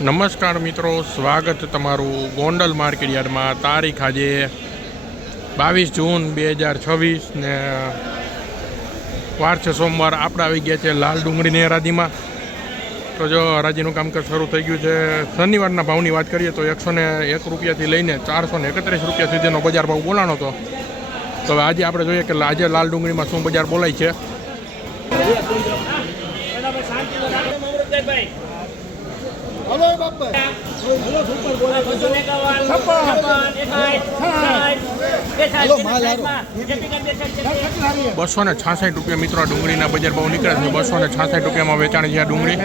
નમસ્કાર મિત્રો, સ્વાગત તમારું ગોંડલ માર્કેટ યાર્ડમાં. તારીખ આજે 22 જૂન 2026 ને વાર છે સોમવાર. આપણે આવી ગયા છે લાલ ડુંગળીની હરાજીમાં. તો જો હરાજીનું કામકાજ શરૂ થઈ ગયું છે. શનિવારના ભાવની વાત કરીએ તો 101 રૂપિયાથી લઈને 431 રૂપિયા સુધીનો બજાર ભાવ બોલાણો હતો. તો હવે આજે આપણે જોઈએ કે આજે લાલ ડુંગળીમાં શું બજાર બોલાય છે. હલો બાપા, હલો સુપર બોલા 266 રૂપિયા મિત્રો આ ડુંગળીના બજાર ભાવ નીકળ્યા છે. 266 રૂપિયામાં વેચાણ છે આ ડુંગળી.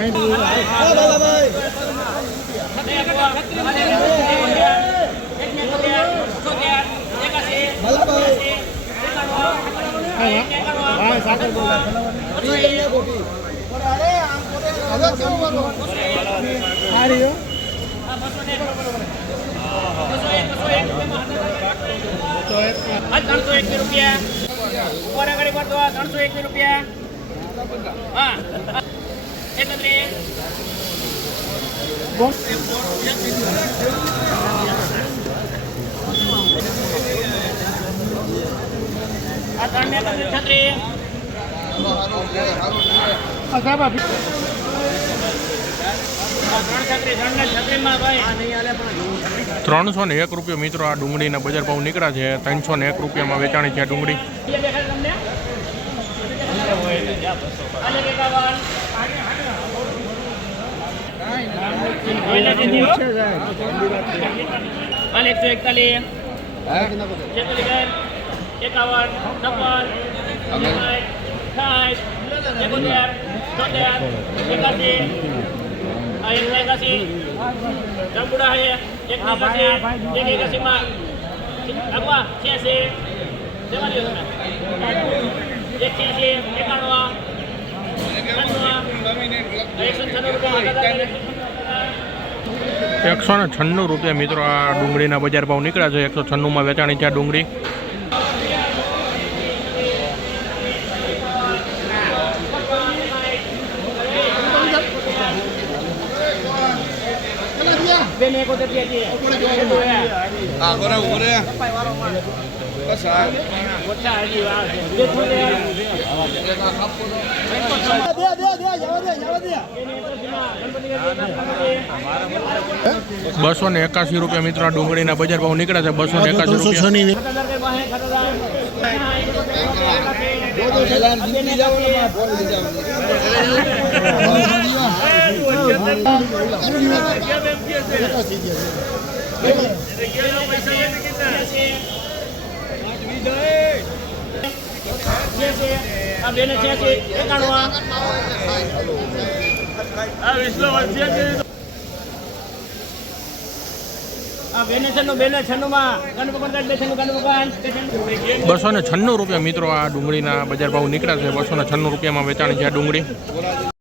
ત્રણસો ને 1 રૂપિયા મિત્રો આ ડુંગળીના બજાર ભાવ નીકળ્યા છે. 301 રૂપિયામાં વેચાણી છે આ ડુંગળી. ₹196 મિત્રો આ ડુંગળીના બજાર ભાવ નીકળ્યા છે. 196માં વેચાણી છે આ ડુંગળી. ₹281 મિત્રો આ ડુંગળીના બજાર ભાવ નીકળ્યા છે. 281 રૂપિયા મિત્રો આ ડુંગળીના બજાર ભાવ નીકળ્યા છે. 296 રૂપિયામાં વેચાણી છે આ ડુંગળી.